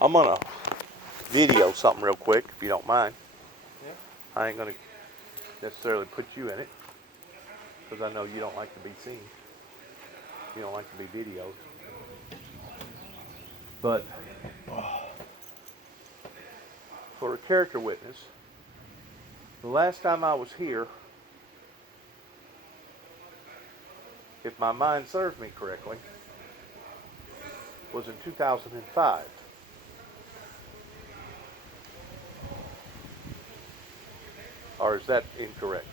I'm gonna video something real quick, if you don't mind. Yeah. I ain't gonna necessarily put you in it, because I know you don't like to be seen. You don't like to be videoed. But for a character witness, the last time I was here, if my mind serves me correctly, was in 2005. Or is that incorrect?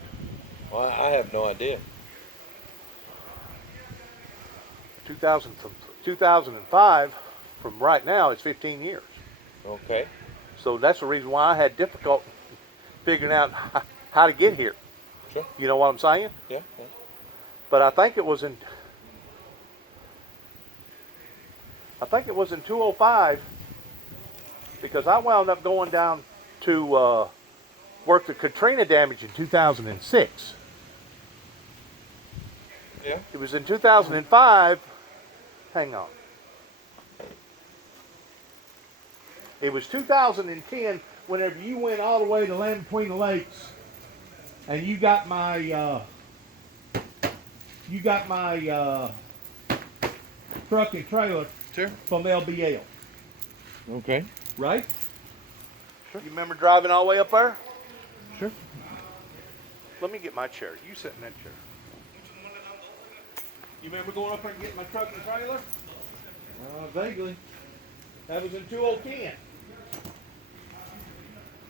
Well, I have no idea. 2005 from right now is 15 years. Okay. So that's the reason why I had difficulty figuring out how to get here. Sure. You know what I'm saying? Yeah. Yeah. But I think it was in 205, because I wound up going down to work the Katrina damage in 2006. Yeah. It was in 2005. Hang on. It was 2010 whenever you went all the way to Land Between the Lakes, and you got my truck and trailer Sure. from LBL, Okay. right? Sure. You remember driving all the way up there? Sure. Let me get my chair. You sit in that chair. You remember going up there and getting my truck and trailer? Vaguely. That was in 2010.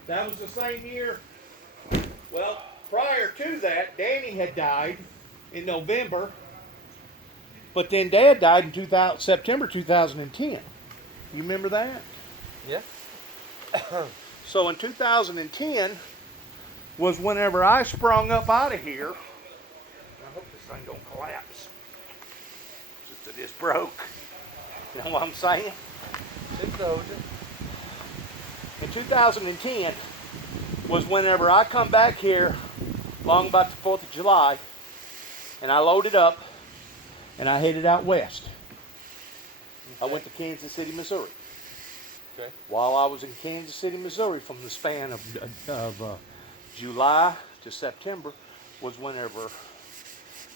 That was the same year. Well, prior to that, Danny had died in November, but then Dad died in September 2010. You remember that? Yeah. So in 2010 was whenever I sprung up out of here. I hope this thing don't collapse. Just that it's broke. You know what I'm saying? It's over. In 2010 was whenever I come back here long about the 4th of July, and I loaded up and I headed out west. Okay. I went to Kansas City, Missouri. Okay. While I was in Kansas City, Missouri, from the span of July to September was whenever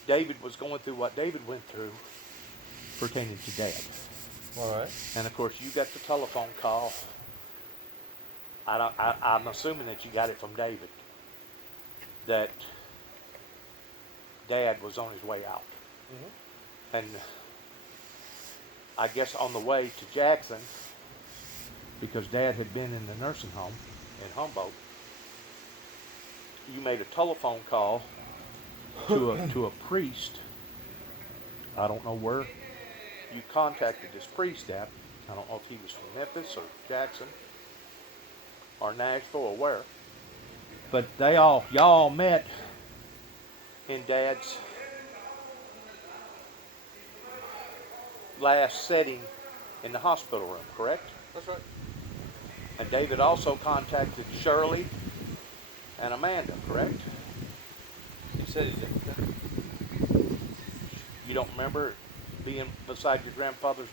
David was going through what David went through pertaining to Dad. All right. And of course, you got the telephone call. I'm assuming that you got it from David, that Dad was on his way out. Mm-hmm. And I guess on the way to Jackson, because Dad had been in the nursing home in Humboldt, you made a telephone call to a priest. I don't know where you contacted this priest at. I don't know if he was from Memphis or Jackson or Nashville or where. But y'all met in Dad's last setting in the hospital room, correct? That's right. And David also contacted Shirley and Amanda, correct? He said he's in. You don't remember being beside your grandfather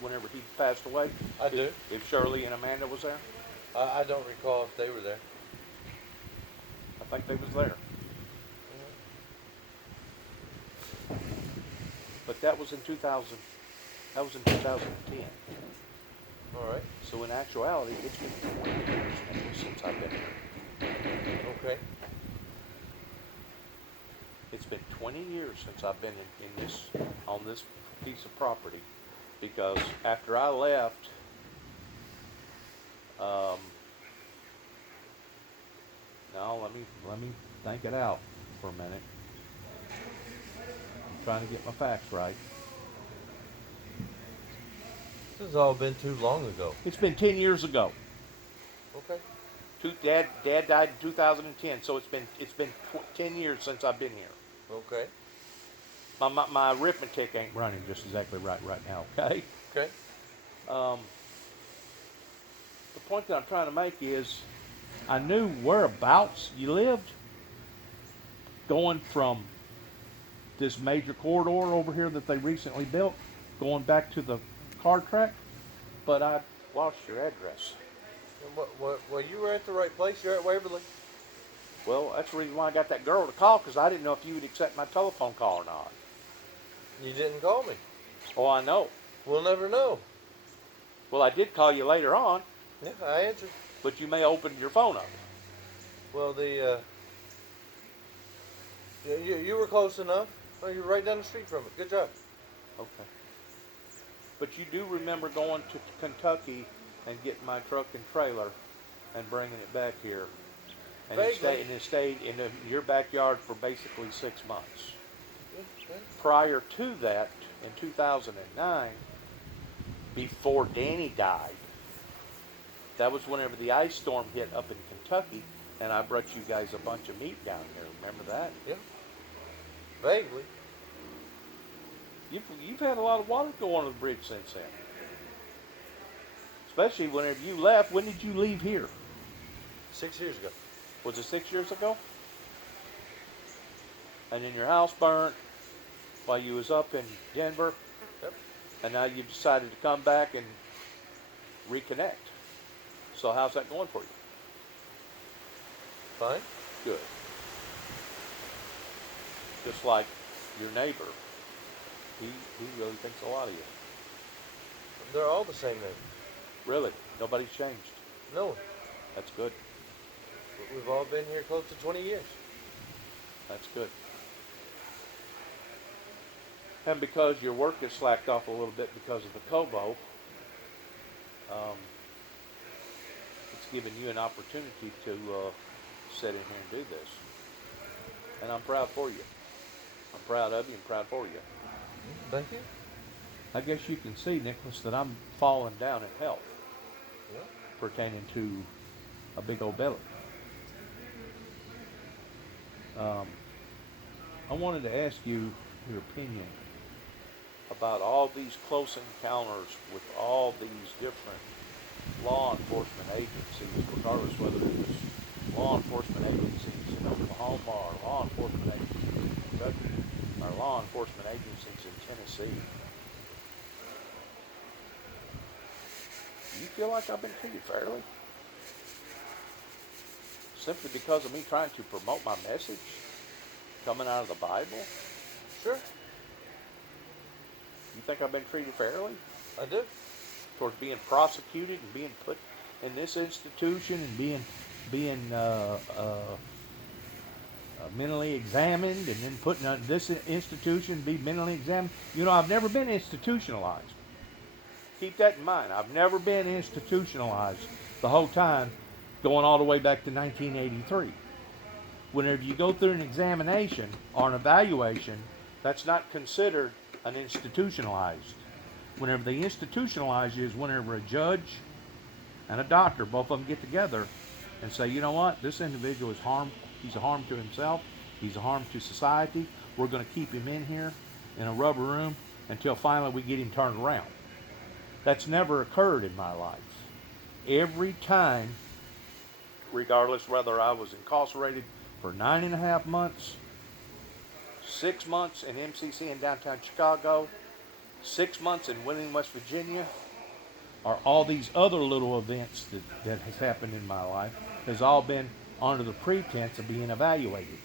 whenever he passed away? I do. If Shirley and Amanda was there? I don't recall if they were there. I think they was there. But that was in 2000. That was in 2010. All right. So in actuality, it's been 20 years since I've been here. Okay. It's been 20 years since I've been on this piece of property, because after I left, now let me think it out for a minute. I'm trying to get my facts right. This has all been too long ago. It's been 10 years ago. Okay. Dad died in 2010, so it's been 10 years since I've been here. Okay. My arithmetic ain't running just exactly right now, okay? Okay. The point that I'm trying to make is I knew whereabouts you lived, going from this major corridor over here that they recently built, going back to the car track, but I lost your address. And well, you were at the right place. You're at Waverly. Well, that's the reason why I got that girl to call, because I didn't know if you would accept my telephone call or not. You didn't call me. Oh, I know. We'll never know. Well, I did call you later on, Yeah, I answered. but you may have opened your phone up. Well, you were close enough. Oh, you were right down the street from it. Good job. Okay. But you do remember going to Kentucky and getting my truck and trailer and bringing it back here. And Vaguely. it stayed in your backyard for basically 6 months. Yeah. Prior to that, in 2009, before Danny died, that was whenever the ice storm hit up in Kentucky, and I brought you guys a bunch of meat down here. Remember that? Yeah. Vaguely. You've had a lot of water go under the bridge since then. Especially whenever you left. When did you leave here? 6 years ago. Was it 6 years ago? And then your house burnt while you was up in Denver. Yep. And now you've decided to come back and reconnect. So how's that going for you? Fine. Good. Just like your neighbor. He really thinks a lot of you. They're all the same name. Really? Nobody's changed. No. That's good. We've all been here close to 20 years. That's good. And because your work has slacked off a little bit because of the Kobo, it's given you an opportunity to sit in here and do this. And I'm proud for you. I'm proud of you and proud for you. Thank you. I guess you can see, Nicholas, that I'm falling down in health Yeah. pertaining to a big old belly. I wanted to ask you your opinion about all these close encounters with all these different law enforcement agencies, regardless whether it was law enforcement agencies in Oklahoma or law enforcement agencies in Kentucky or law enforcement agencies in Tennessee. Do you feel like I've been treated fairly? Simply because of me trying to promote my message coming out of the Bible? Sure. You think I've been treated fairly? I do. Towards being prosecuted and being put in this institution and being mentally examined and then put in this institution, be mentally examined. You know, I've never been institutionalized. Keep that in mind. I've never been institutionalized the whole time, going all the way back to 1983. Whenever you go through an examination or an evaluation, that's not considered an institutionalized. Whenever they institutionalize you is whenever a judge and a doctor, both of them get together and say, you know what, this individual is he's a harm to himself, he's a harm to society, we're going to keep him in here in a rubber room until finally we get him turned around. That's never occurred in my life. Every time, regardless whether I was incarcerated for 9.5 months, 6 months in MCC in downtown Chicago, 6 months in Wheeling, West Virginia, or all these other little events that has happened in my life, has all been under the pretense of being evaluated.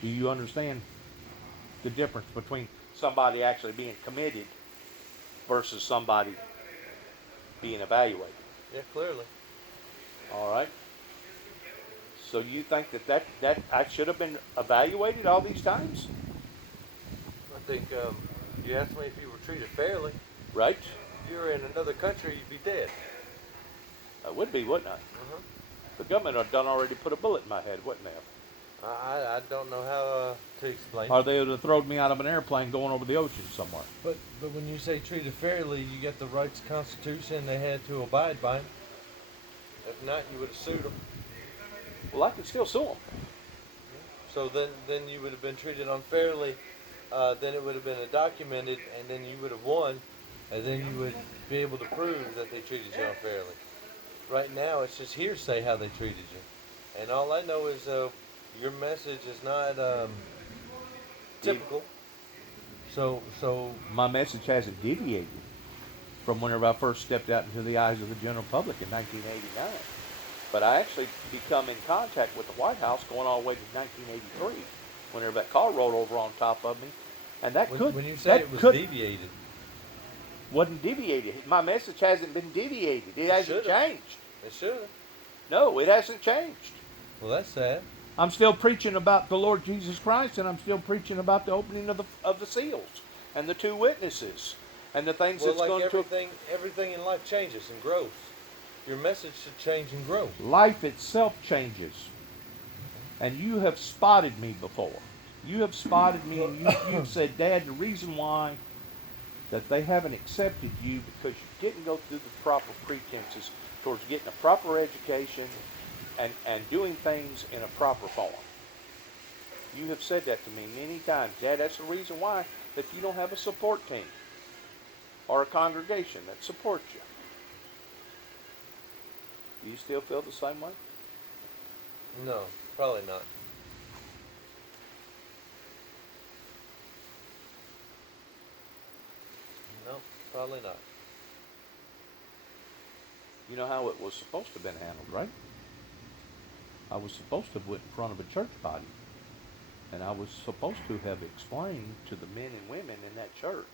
Do you understand the difference between somebody actually being committed versus somebody being evaluated? Yeah, clearly. All right. So you think that I should have been evaluated all these times? I think you asked me if you were treated fairly. Right? If you were in another country, you'd be dead. I would be, wouldn't I? Uh-huh. The government had done already put a bullet in my head, wouldn't they? I don't know how to explain. Or they would have thrown me out of an airplane going over the ocean somewhere. But when you say treated fairly, you get the rights Constitution. They had to abide by them. If not, you would have sued them. Well, I could still sue them. So then you would have been treated unfairly. Then it would have been documented, and then you would have won, and then you would be able to prove that they treated you unfairly. Right now, it's just hearsay how they treated you, and all I know is your message is not typical. So My message hasn't deviated. from whenever I first stepped out into the eyes of the general public in 1989. But I actually become in contact with the White House going all the way to 1983, whenever that car rolled over on top of me, and that When you say it was deviated, wasn't deviated. My message hasn't been deviated. It hasn't should've. changed. it should have. No, it hasn't changed. Well, that's sad. I'm still preaching about the Lord Jesus Christ, and I'm still preaching about the opening of the seals and the two witnesses and the things Well, that's like going everything in life changes and grows. Your message should change and grow. life itself changes. And you have spotted me before. You have spotted me, and you've said, Dad, the reason why that they haven't accepted you because you didn't go through the proper pretenses towards getting a proper education and doing things in a proper form. You have said that to me many times. Dad, that's the reason why that you don't have a support team or a congregation that supports you. Do you still feel the same way? No, probably not. No, probably not. You know how it was supposed to have been handled, right? I was supposed to have went in front of a church body. And I was supposed to have explained to the men and women in that church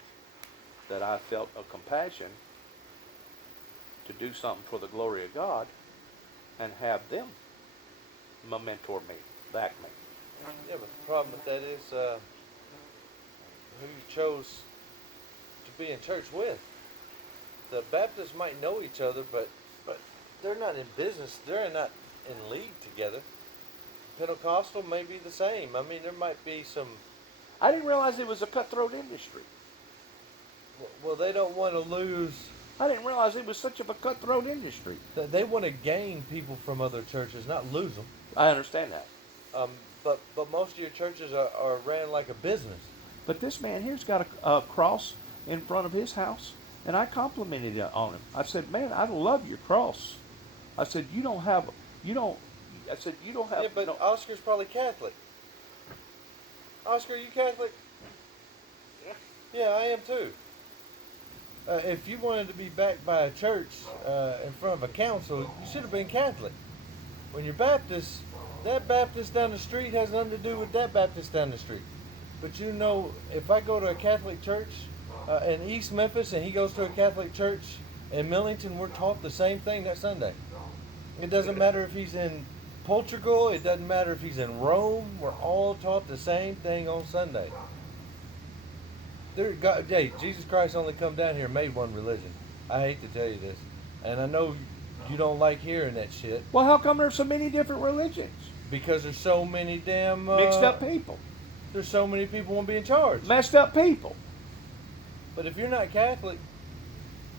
that I felt a compassion to do something for the glory of God and have them mentor me, back me. Yeah, but the problem with that is who you chose to be in church with. The Baptists might know each other, but they're not in business. They're not in league together. Pentecostal may be the same. I mean, there might be some. I didn't realize it was a cutthroat industry. Well, they don't want to lose. I didn't realize it was such of a cutthroat industry. They want to gain people from other churches, not lose them. I understand that. But most of your churches are ran like a business. But this man here's got a cross in front of his house, and I complimented it on him. I said, "Man, I love your cross." I said, "You don't have. Yeah, but no, Oscar's probably Catholic. Oscar, are you Catholic? Yeah, I am too. If you wanted to be backed by a church in front of a council, you should have been Catholic. When you're Baptist, that Baptist down the street has nothing to do with that Baptist down the street. But you know, if I go to a Catholic church in East Memphis and he goes to a Catholic church in Millington, we're taught the same thing that Sunday. It doesn't matter if he's in Portugal, it doesn't matter if he's in Rome, we're all taught the same thing on Sunday. Hey, Jesus Christ only come down here and made one religion. I hate to tell you this. And I know you don't like hearing that shit. Well, how come there's so many different religions? Because there's so many damn... Mixed up people. There's so many people want to be in charge. Messed up people. But if you're not Catholic,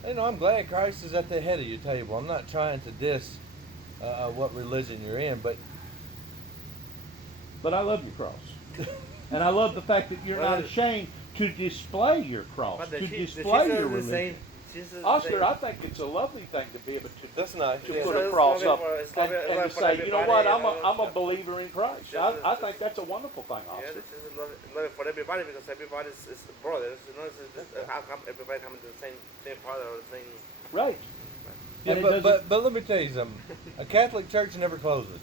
you know, I'm glad Christ is at the head of your table. I'm not trying to diss what religion you're in, but I love your cross. And I love the fact that you're not ashamed to display your cross, to display your religion. Oscar, I think it's a lovely thing to be able that's nice. to Yeah. put a cross up and to say, you know what, I'm a believer in Christ. I think that's a wonderful thing, Yeah, Oscar. this is love it for everybody because everybody is brothers. You know, how come everybody coming to the same father or the same? Right. Yeah, And it but let me tell you something. A Catholic church never closes.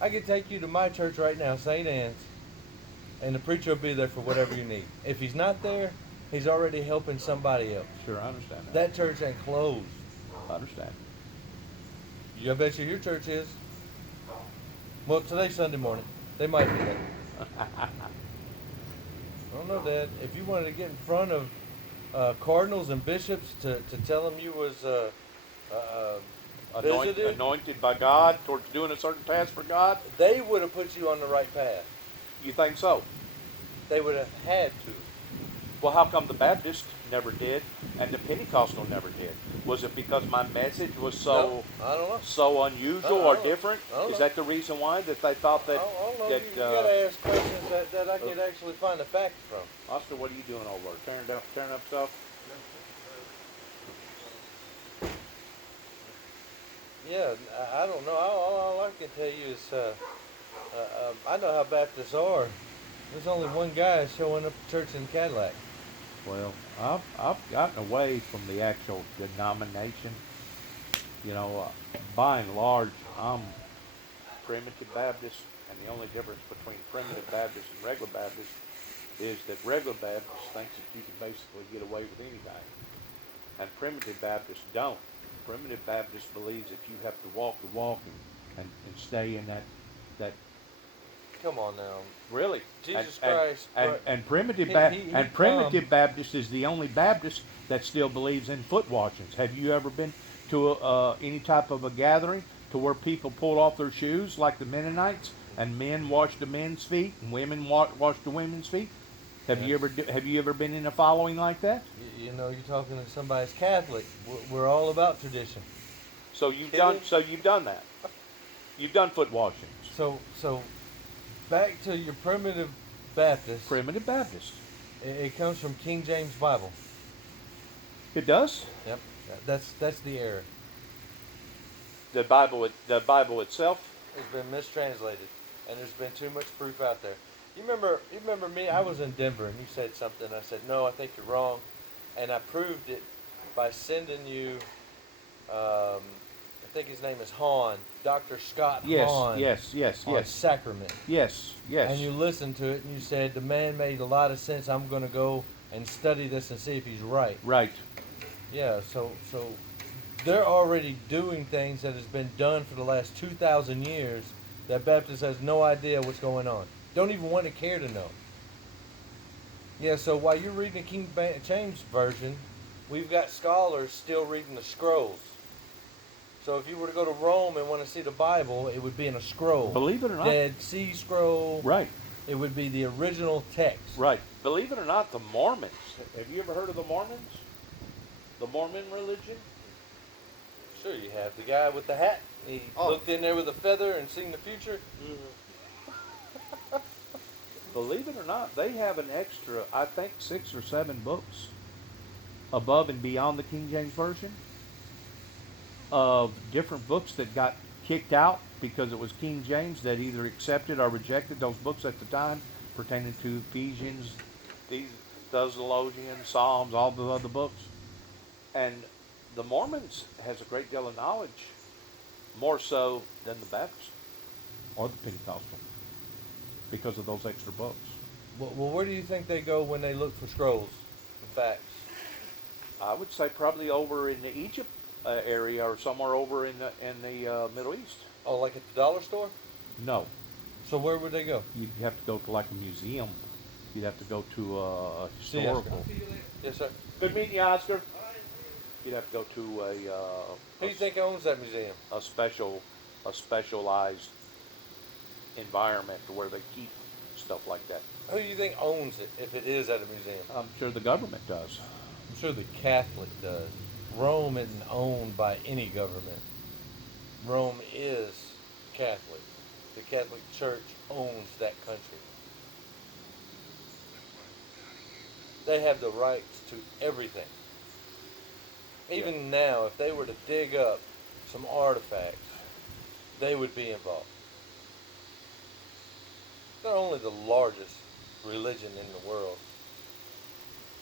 I could take you to my church right now, St. Anne's, and the preacher will be there for whatever you need. If he's not there, he's already helping somebody else. Sure, I understand that. That church ain't closed. I understand. I bet you your church is. Well, today's Sunday morning. They might be there. I don't know, Dad. If you wanted to get in front of cardinals and bishops to tell them you was visited, Anointed by God towards doing a certain task for God? they would have put you on the right path. You think so? They would have had to. Well, how come the Baptist never did and the Pentecostal never did? Was it because my message was so No, I don't know. so unusual I or don't know. different? I don't Is know. that the reason why that they thought I that don't know. that You gotta ask questions that I could actually find the facts from. Oscar, what are you doing over there? Tearing up stuff? Yeah, I don't know. All I can tell you is I know how Baptists are. There's only one guy showing up to church in Cadillac. Well, I've gotten away from the actual denomination. By and large, I'm Primitive Baptist, and the only difference between Primitive Baptist and regular Baptist is that regular Baptist thinks that you can basically get away with anything, and Primitive Baptists don't. Primitive Baptist believes that you have to walk the walk and stay in that Come on now. really. Jesus and, Christ. and primitive he primitive Baptist is the only Baptist that still believes in foot washings. Have you ever been to any type of a gathering to where people pulled off their shoes like the Mennonites and men washed the men's feet and women washed the women's feet? Have you Yes. ever have you ever been in a following like that? You know, you're talking to somebody's Catholic. We're all about tradition. So you've Kidding? done that. You've done foot washings. So back to your primitive Baptist. Primitive Baptist. It comes from King James Bible. It does. Yep. That's the error. The Bible itself. It's been mistranslated, and there's been too much proof out there. You remember me? I was in Denver, and you said something. I said, no, I think you're wrong, and I proved it by sending you. I think his name is Hahn, Dr. Scott Hahn. Yes. On sacrament. Yes. And you listened to it, and you said the man made a lot of sense. I'm going to go and study this and see if he's right. Right. Yeah. So they're already doing things that has been done for the last 2,000 years that Baptist has no idea what's going on. Don't even want to care to know. Yeah, so while you're reading the King James Version, we've got scholars still reading the scrolls. So if you were to go to Rome and want to see the Bible, it would be in a scroll. Believe it or not. Dead Sea Scroll. Right. It would be the original text. Right. Believe it or not, the Mormons. Have you ever heard of the Mormons? The Mormon religion? Sure, you have the guy with the hat. He looked in there with a feather and seen the future. Believe it or not, they have an extra, I think, 6 or 7 books above and beyond the King James Version of different books that got kicked out because it was King James that either accepted or rejected those books at the time pertaining to Ephesians, these Thessalonians, Psalms, all the other books. And the Mormons has a great deal of knowledge, more so than the Baptist or the Pentecostal, because of those extra books. Well, where do you think they go when they look for scrolls and facts? I would say probably over in the Egypt area or somewhere over in the Middle East. Oh, like at the dollar store? No, So where would they go? you'd have to go to like a museum. You'd have to go to a See, historical. Yes, sir. Good meeting you, Oscar. You'd have to go to Who do you think owns that museum? a specialized environment to where they keep stuff like that. Who do you think owns it if it is at a museum? I'm sure the government does. I'm sure the Catholic does. Rome isn't owned by any government. Rome is Catholic. The Catholic Church owns that country. They have the rights to everything. Even now, if they were to dig up some artifacts, they would be involved. They're only the largest religion in the world.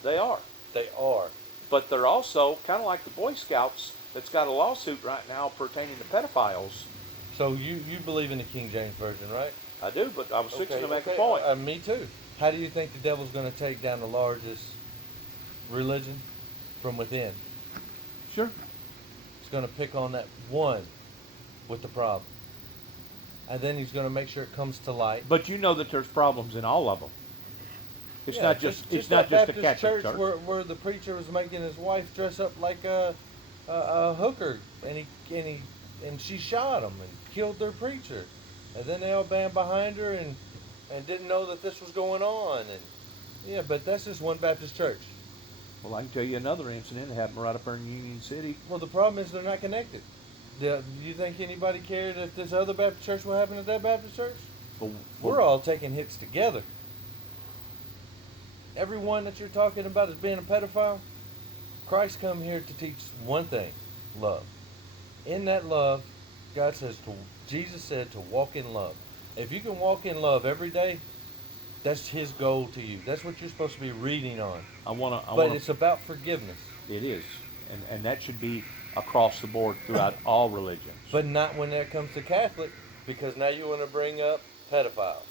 They are. They are. But they're also kind of like the Boy Scouts that's got a lawsuit right now pertaining to pedophiles. So you believe in the King James Version, right? I do, but I was fixing to make a okay. point. Me too. How do you think the devil's going to take down the largest religion from within? Sure. He's going to pick on that one with the problem. And then he's going to make sure it comes to light. But you know that there's problems in all of them. It's Yeah, not just it's not that just a Baptist Catholic church church. where the preacher was making his wife dress up like a hooker, and she shot him and killed their preacher, and then they all band behind her and didn't know that this was going on, and yeah, but that's just one Baptist church. Well, I can tell you another incident that happened right up there in Union City. Well, the problem is they're not connected. Do you think anybody cared if this other Baptist church what happened at that Baptist church? We're all taking hits together. Everyone that you're talking about as being a pedophile, Christ come here to teach one thing, love. In that love, Jesus said to walk in love. If you can walk in love every day, That's his goal to you. That's what you're supposed to be reading on. But it's about forgiveness. It is, and that should be across the board throughout all religions. But not when that comes to Catholic, because now you want to bring up pedophiles.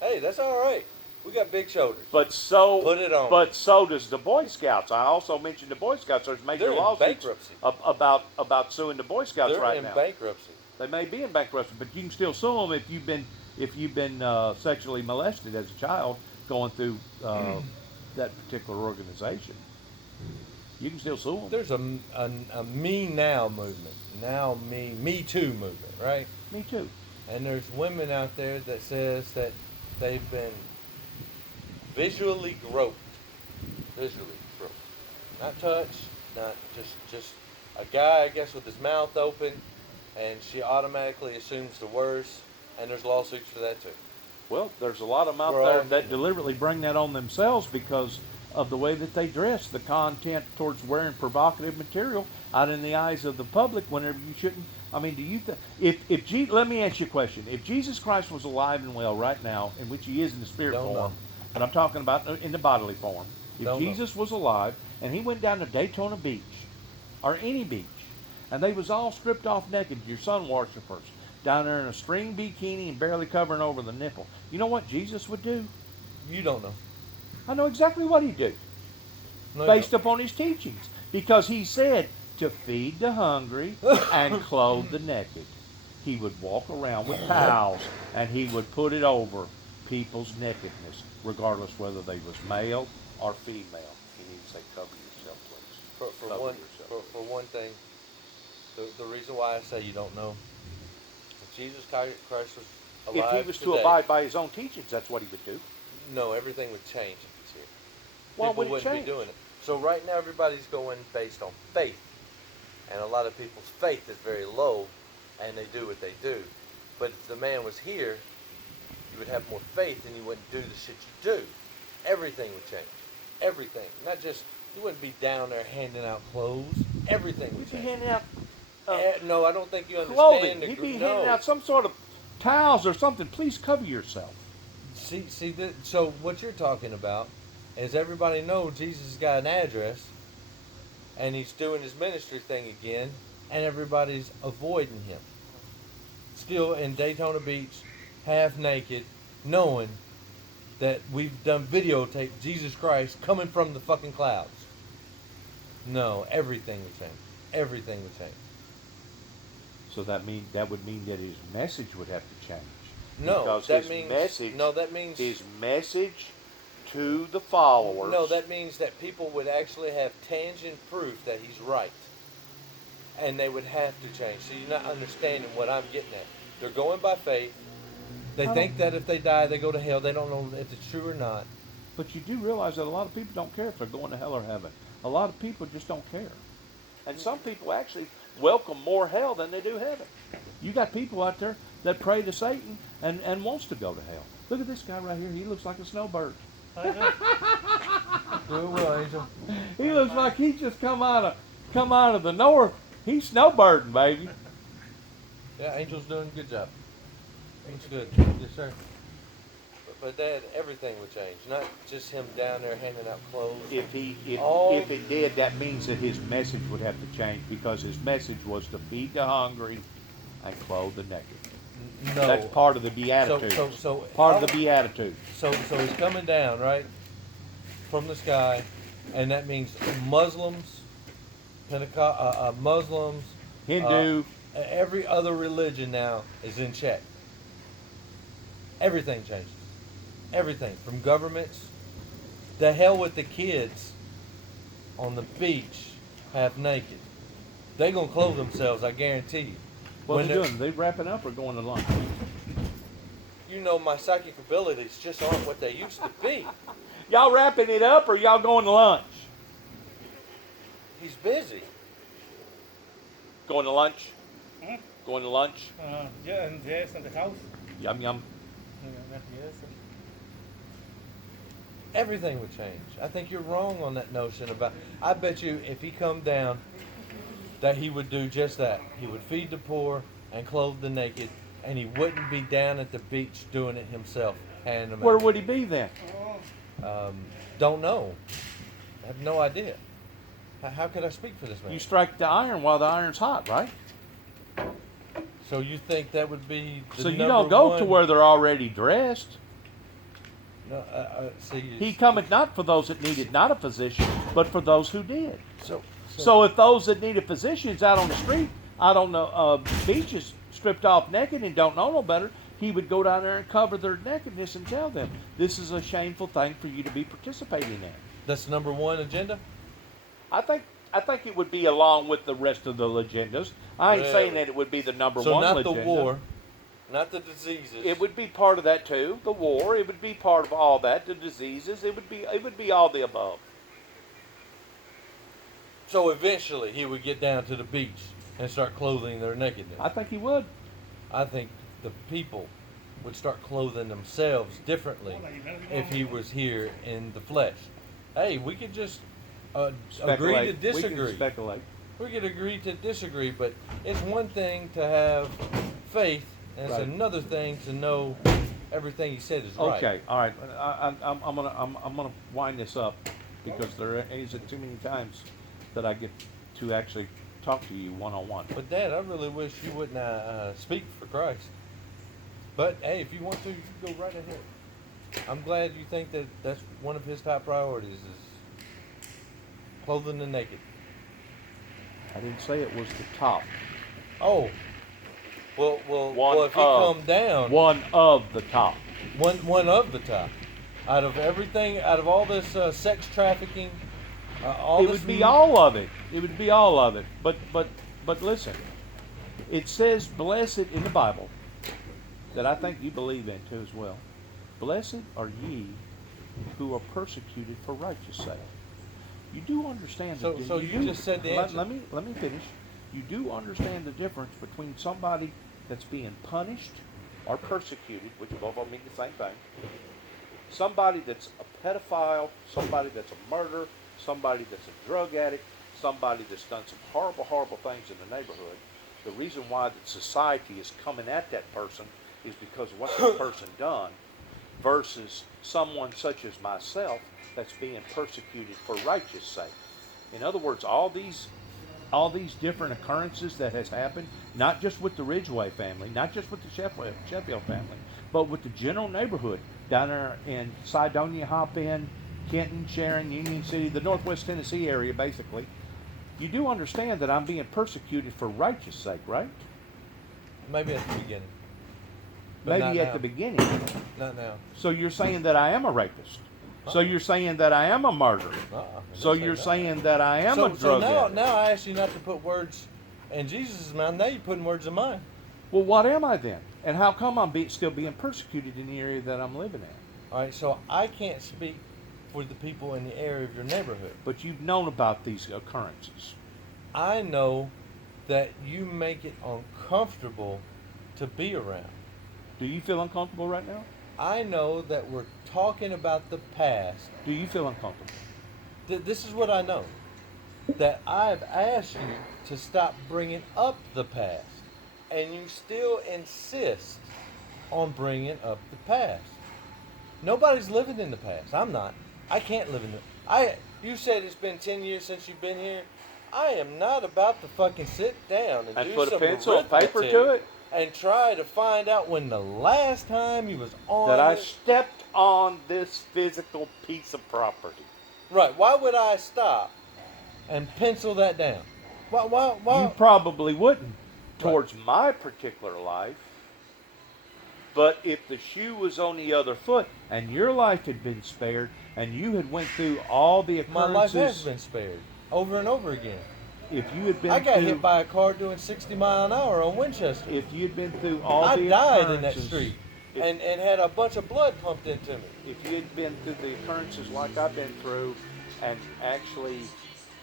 Hey, that's all right. We got big shoulders. But so, Put it on. But so does the Boy Scouts. I also mentioned the Boy Scouts. There's major They're in lawsuits bankruptcy. about suing the Boy Scouts They're right in now. bankruptcy. They may be in bankruptcy, but you can still sue them if you've been sexually molested as a child going through that particular organization. You can still sue them. There's a Me Now movement. Now Me Too movement, right? Me too. And there's women out there that says that they've been visually groped. Not touched, not just a guy, I guess, with his mouth open, and she automatically assumes the worst, and there's lawsuits for that too. Well, there's a lot of them out We're there all that deliberately bring that on themselves because of the way that they dress, the content towards wearing provocative material out in the eyes of the public whenever you shouldn't. I mean, do you let me ask you a question. If Jesus Christ was alive and well right now, in which he is in the spirit Don't form, know. but I'm talking about in the bodily form, if Don't know. Jesus was alive and he went down to Daytona Beach or any beach and they was all stripped off naked, your sun worshipers, down there in a string bikini and barely covering over the nipple, you know what Jesus would do? You don't know. I know exactly what he'd do No, you based don't. upon his teachings because he said to feed the hungry and clothe the naked. He would walk around with towels and he would put it over people's nakedness, regardless whether they was male or female. He needs to say, cover yourself, please. For Cover one yourself. for one thing, the reason why I say you don't know, if Jesus Christ was alive If he was today, to abide by his own teachings, that's what he would do. no, everything would change if he's here. Why People would it wouldn't change? be doing it. So right now everybody's going based on faith, and a lot of people's faith is very low, and they do what they do. But if the man was here, you would have more faith, and you wouldn't do the shit you do. Everything would change. Everything, not just you wouldn't be down there handing out clothes. Everything would He'd be change. handing out No, I don't think you understand. clothing. the He'd gr- be no. handing out some sort of towels or something. Please cover yourself. So what you're talking about is everybody knows Jesus has got an address, and he's doing his ministry thing again, and everybody's avoiding him. Still in Daytona Beach, half naked, knowing that we've done videotape Jesus Christ coming from the fucking clouds. No, everything would change. Everything would change. So that would mean that his message would have to change. No, Because that his means message, no. That means his message to the followers. no. That means that people would actually have tangent proof that he's right, and they would have to change. So you're not understanding what I'm getting at. They're going by faith. They think that if they die, they go to hell. They don't know if it's true or not. But you do realize that a lot of people don't care if they're going to hell or heaven. A lot of people just don't care. And some people actually welcome more hell than they do heaven. You got people out there that pray to Satan and wants to go to hell. Look at this guy right here. He looks like a snowbird. Well, Angel. He looks like he just come out of the north. He's snowbirding, baby. Yeah, Angel's doing a good job. That's good. Yes, sir. But Dad, everything would change. Not just him down there handing out clothes. If All- it did, that means that his message would have to change because his message was to feed the hungry and clothe the naked. No. That's part of the Beatitudes. So Part of the Beatitudes. So he's coming down, right, from the sky, and that means Muslims, Muslims, Hindu. every other religion now is in check. Everything changes. Everything from governments. The hell with the kids on the beach, half naked. They gonna clothe themselves, I guarantee you. What are When they they're- doing? They wrapping up or going to lunch? You know my psychic abilities just aren't what they used to be. Y'all wrapping it up or y'all going to lunch? He's busy. Going to lunch? Hmm? Going to lunch? Yeah, and yes, in the house. Yum yum. Yes. Everything would change. I think you're wrong on that notion about. I bet you if he come down, that he would do just that. He would feed the poor and clothe the naked, and he wouldn't be down at the beach doing it himself. handing them Where out. would he be then? Don't know. I have no idea. How could I speak for this man? You strike the iron while the iron's hot, right? So you think that would be the So you number don't go one? to where they're already dressed. No, see, He cometh not for those that needed not a physician, but for those who did. so So if those that need a physician is out on the street, out on the beaches, stripped off naked and don't know no better, he would go down there and cover their nakedness and tell them, this is a shameful thing for you to be participating in. that's number one agenda. I think it would be along with the rest of the agendas. I ain't Really? saying that it would be the number So one not agenda. the war, not the diseases. It would be part of that too. The war. It would be part of all that. The diseases. It would be all the above. So eventually he would get down to the beach and start clothing their nakedness. I think he would. I think the people would start clothing themselves differently if he was here in the flesh. Hey, we could just agree to Speculate. We disagree. can speculate. We could agree to disagree, but it's one thing to have faith, and it's Right. another thing to know everything he said is right. Okay. All right. I'm gonna wind this up because there isn't too many times that I get to actually talk to you one on one. But Dad, I really wish you wouldn't speak for Christ. But hey, if you want to, you can go right ahead. I'm glad you think that that's one of his top priorities is clothing the naked. I didn't say it was the top. Oh, well, One if he of. come down, One of the top. one of the top, out of everything, out of all this sex trafficking, all It this would be all of it. It would be all of it. But listen, it says blessed in the Bible that I think you believe in too as well. Blessed are ye who are persecuted for righteous sake. You do understand. So you just said the answer. Let me finish. You do understand the difference between somebody that's being punished or persecuted, which both of them mean the same thing. Somebody that's a pedophile, somebody that's a murderer, somebody that's a drug addict, somebody that's done some horrible, horrible things in the neighborhood. The reason why the society is coming at that person is because of what that person done, versus someone such as myself that's being persecuted for righteous sake. In other words, all these different occurrences that has happened, not just with the Ridgeway family, not just with the Sheffield family, but with the general neighborhood down there in Cydonia, Hop-In, Kenton, Sharon, Union City, the Northwest Tennessee area, basically. You do understand that I'm being persecuted for righteous sake, right? Maybe at the beginning. But not Maybe at now. the beginning. Not now. So you're saying that I am a rapist. So you're saying that I am a murderer. I So didn't say you're that. saying that I am a So drug now addict. I ask you not to put words in Jesus' mouth. Now you're putting words in mine. Well, what am I then? And how come I'm still being persecuted in the area that I'm living in? All right, so I can't speak for the people in the area of your neighborhood. But you've known about these occurrences. I know that you make it uncomfortable to be around. Do you feel uncomfortable right now? I know that we're talking about the past. Do you feel uncomfortable? This is what I know. That I've asked you to stop bringing up the past. And you still insist on bringing up the past. Nobody's living in the past. I'm not. I can't live in the... You said it's been 10 years since you've been here. I am not about to fucking sit down and And do put a some pencil and paper arithmetic to it? and try to find out when the last time you was on That I this- stepped on this physical piece of property. Right. Why would I stop and pencil that down? Why? You probably wouldn't towards my particular life. But if the shoe was on the other foot and your life had been spared and you had went through all the My life has occurrences, been spared over and over again. if you had been I got through, hit by a car doing 60 mile an hour on Winchester. if you had been through all I the died in that occurrences, street if, and had a bunch of blood pumped into me. if you had been through the occurrences like I've been through and actually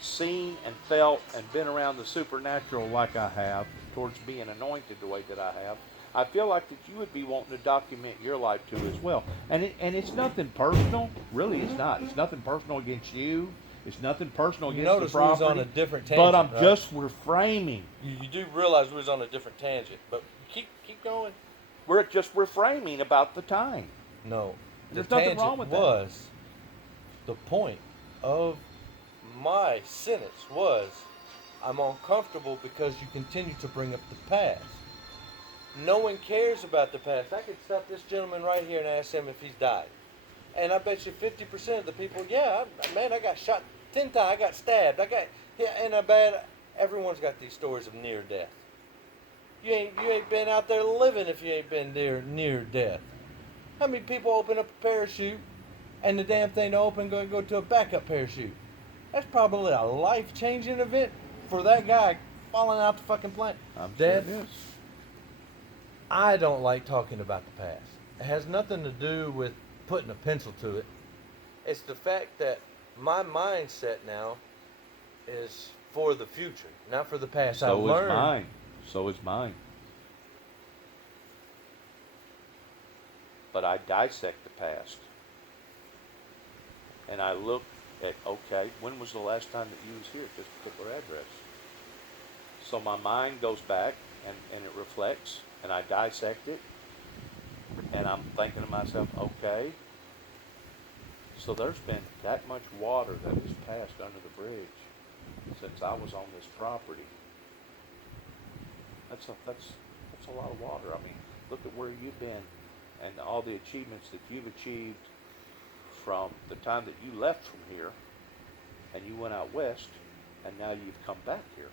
seen and felt and been around the supernatural like I have towards being anointed the way that I have, I feel like that you would be wanting to document your life too as well. And it's nothing personal. Really, it's not. It's nothing personal against you. It's nothing personal You against notice the we was property. on a different But tangent, I'm right? just reframing. You do realize we was on a different tangent, but keep going. We're just reframing about the time. No. There's the nothing tangent wrong with that. was the point of my sentence was I'm uncomfortable because you continue to bring up the past. No one cares about the past. I could stop this gentleman right here and ask him if he's died. And I bet you 50% of the people, yeah, man, I got shot 10 times, I got stabbed, I got hit in a bad. Everyone's got these stories of near death. You ain't been out there living if you ain't been near death. How many people open up a parachute and the damn thing don't open go to a backup parachute? That's probably a life-changing event for that guy falling out the fucking plane. I'm Dad, sure it is. I don't like talking about the past. It has nothing to do with putting a pencil to it. It's the fact that my mindset now is for the future, not for the past. I So is learned. mine. So is mine. But I dissect the past. And I look at, okay, when was the last time that you was here at this particular address? So my mind goes back and it reflects, and I dissect it, and I'm thinking to myself, okay, so there's been that much water that has passed under the bridge since I was on this property. That's a lot of water. I mean, look at where you've been and all the achievements that you've achieved from the time that you left from here and you went out west, and now you've come back here.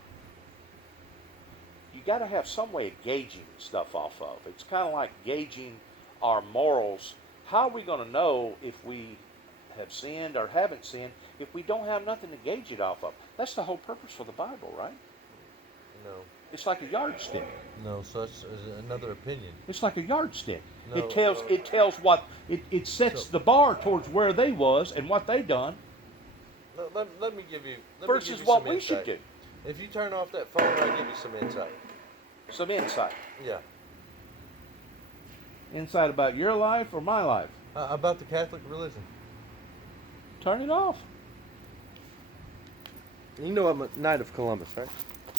You got to have some way of gauging stuff off of. It's kind of like gauging our morals. How are we going to know if we have sinned or haven't sinned if we don't have nothing to gauge it off of? That's the whole purpose for the Bible, right? No, It's like a yardstick. no, such is another opinion. It's like a yardstick. No, It tells what it sets So- the bar towards where they was and what they done Let me give you versus what some we insight. should do. If you turn off that phone, I'll give you some insight. Some insight. Yeah. Insight about your life or my life. About the Catholic religion. Turn it off. You know I'm a Knight of Columbus, right?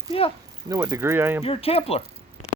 Yeah, You know what degree I am? you're a Templar.